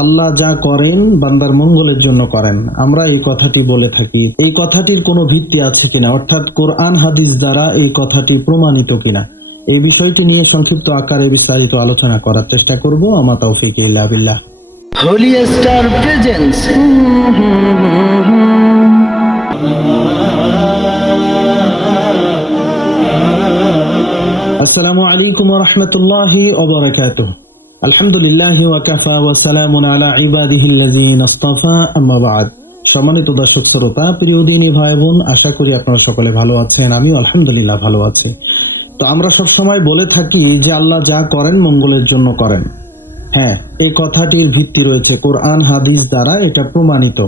আল্লাহ যা করেন বান্দার মঙ্গলের জন্য করেন। আমরা এই কথাটি বলে থাকি, এই কথাটির কোনো ভিত্তি আছে কিনা, অর্থাৎ কোরআন হাদিস দ্বারা এই কথাটি প্রমাণিত কিনা, এই বিষয়টি নিয়ে সংক্ষিপ্ত আকারে বিস্তারিত আলোচনা করার চেষ্টা করব। আমা তাওফীক ইল্লা বিল্লাহ। Holi star presents. আসসালামু আলাইকুম ওয়া রাহমাতুল্লাহি ওয়া বারাকাতুহু। আলহামদুলিল্লাহি ওয়া কাফা ওয়া সালামুন আলা ইবাদিহিল্লাযিনা ইসতাফা, আম্মা বা'দ। সম্মানিত দর্শক শ্রোতা, প্রিয় দিনী ভাই বোন, আশা করি আপনারা সকলে ভালো আছেন। আমিও আলহামদুলিল্লাহ ভালো আছি। তো আমরা সব সময় বলে থাকি যে আল্লাহ যা করেন মঙ্গলের জন্য করেন। হ্যাঁ, এই কথাটির ভিত্তি রয়েছে কোরআন হাদিস দ্বারা, এটা প্রমাণিত।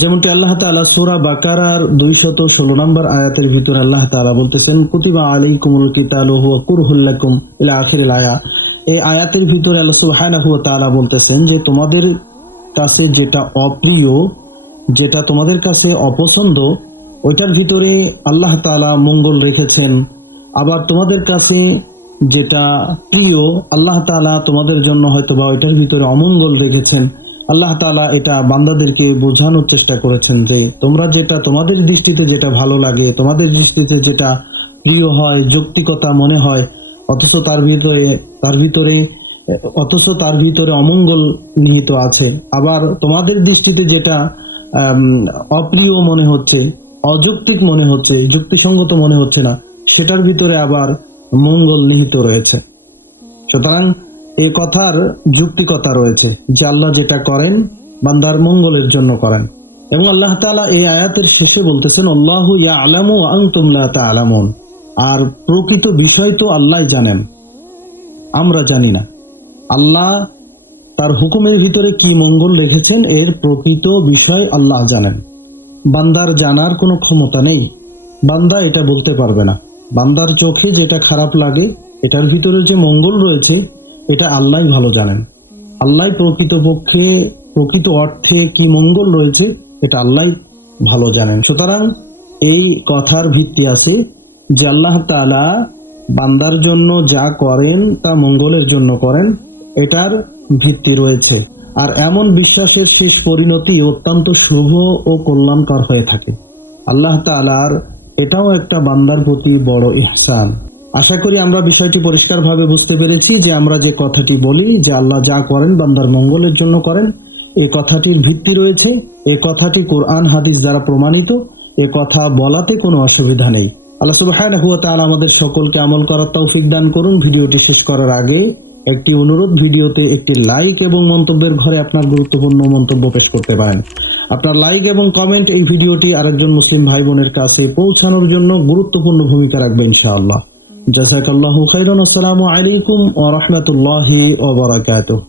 যেমনটি আল্লাহ তাআলা সূরা বাকারার 216 নম্বর আয়াতের ভিতরে আল্লাহ তাআলা বলতেছেন, কুতিবা আলাইকুমুল কিতালু হুয়া কুরহুল লাকুম ইলা আখিরিল আয়া। এই আয়াতের ভিতরে আল্লাহ সুবহানাহু ওয়া তাআলা বলতেছেন যে তোমাদের কাছে যেটা অপ্রিয়, যেটা তোমাদের কাছে অপছন্দ, ওইটার ভিতরে আল্লাহ তাআলা মঙ্গল রেখেছেন। আবার তোমাদের কাছে যেটা প্রিয়, আল্লাহ তাআলা তোমাদের জন্য হয়তোবা ওইটার ভিতরে অমঙ্গল রেখেছেন। আল্লাহ তাআলা এটা বান্দাদেরকে বোঝানোর চেষ্টা করেছেন যে তোমরা যেটা, তোমাদের দৃষ্টিতে যেটা ভালো লাগে, তোমাদের দৃষ্টিতে যেটা প্রিয় হয়, যৌক্তিকতা মনে হয়, অথচ তার ভিতরে অমঙ্গল নিহিত আছে। আবার তোমাদের দৃষ্টিতে যেটা অপ্রিয় মনে হচ্ছে, অযৌক্তিক মনে হচ্ছে, যুক্তিসঙ্গত মনে হচ্ছে না, সেটার ভিতরে আবার মঙ্গল নিহিত রয়েছে। সুতরাং এই কথার যুক্তিকতা রয়েছে যে আল্লাহ যেটা করেন বান্দার মঙ্গলের জন্য করেন। এবং আল্লাহ তাআলা এই আয়াতের শেষে বলতেছেন, আল্লাহু ইয়ালামু ওয়া আনতুম লা তা'লামুন। আর প্রকৃত বিষয় তো আল্লাহই জানেন, আমরা জানি না। আল্লাহ তার হুকুমের ভিতরে কি মঙ্গল রেখেছেন এর প্রকৃত বিষয় আল্লাহ জানেন। বান্দার জানার কোনো ক্ষমতা নেই, বান্দা এটা বলতে পারবে না। বান্দার চোখে যেটা খারাপ লাগে, এটার ভিতরে যে মঙ্গল রয়েছে এটা আল্লাহই ভালো জানেন। আল্লাহ প্রকৃতপক্ষে প্রকৃত অর্থে কি মঙ্গল রয়েছে এটা আল্লাহই ভালো জানেন। সুতরাং এই কথার ভিত্তি আছে যে আল্লাহ তাআলা বান্দার জন্য যা করেন তা মঙ্গলের জন্য করেন, এটার ভিত্তি রয়েছে। আর এমন বিশ্বাসের শেষ পরিণতি অত্যন্ত শুভ ও কল্যাণকর হয়ে থাকে। আল্লাহ তাআলার এটাও একটা বান্দার প্রতি বড় ইহসান। আশা করি আমরা বিষয়টি পরিষ্কারভাবে বুঝতে পেরেছি যে আমরা যে কথাটি বলি যে আল্লাহ যা করেন বান্দার মঙ্গলের জন্য করেন, এই কথাটির ভিত্তি রয়েছে, এই কথাটি কোরআন হাদিস দ্বারা প্রমাণিত, এ কথা বলাতে কোনো অসুবিধা নেই। আল্লাহ সুবহানাহু ওয়া তাআলা আমাদের সকলকে আমল করার তৌফিক দান করুন। ভিডিওটি শেষ করার আগে একটি অনুরোধ, ভিডিওতে একটি লাইক এবং মন্তব্যের ঘরে আপনার গুরুত্বপূর্ণ মন্তব্য পেশ করতে পারেন। আপনার লাইক এবং কমেন্ট এই ভিডিওটি আরেকজন মুসলিম ভাই বোনের কাছে পৌঁছানোর জন্য গুরুত্বপূর্ণ ভূমিকা রাখবে ইনশাআল্লাহ। জাযাকাল্লাহু খাইরান। আসসালামু আলাইকুম ওয়া রাহমাতুল্লাহি ওয়া বারাকাতুহু।